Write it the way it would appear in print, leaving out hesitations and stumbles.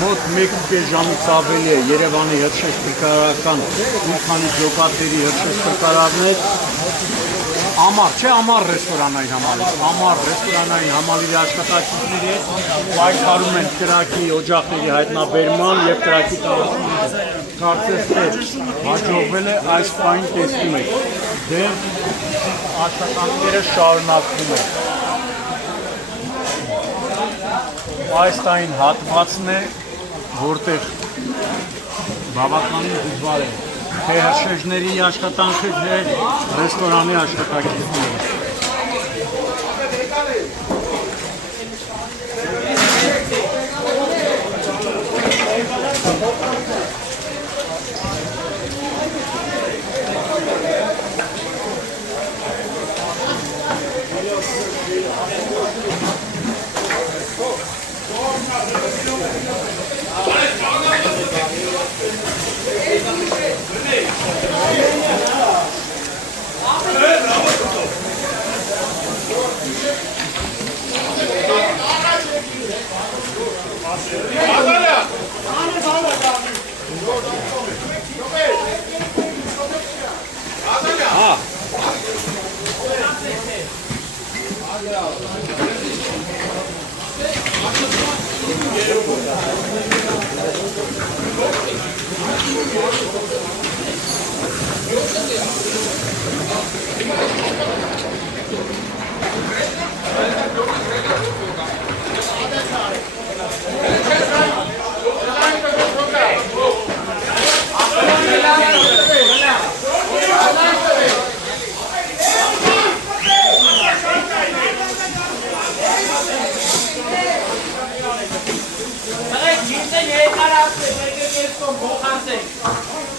մոտ 1.5 ժամից ավելի է Երևանի հրշեջ-փրկարարական մի քանի ջոկատների հրշեջ-փրկարարներ ամառ, չէ, ամառ ռեստորանային համալիր, ամառ ռեստորանային համալիրի աշխատակիցների հետ պայքարում են կրակի օջախների հայտնաբերման եւ կրակի տարածման կարծես թե հաջողվել է այս պահին տեսնում եք, դեռ աշխատանքները շարունակվում են։ Այս տային հատվածն է, որտեղ բավականին դժվար է թե հրշեջների աշխատանքը, թե ռեստորանի աշխատակիցները։ Ալեք, գիտե երկար ասել, եկեք ես կոմ բոխանցենք։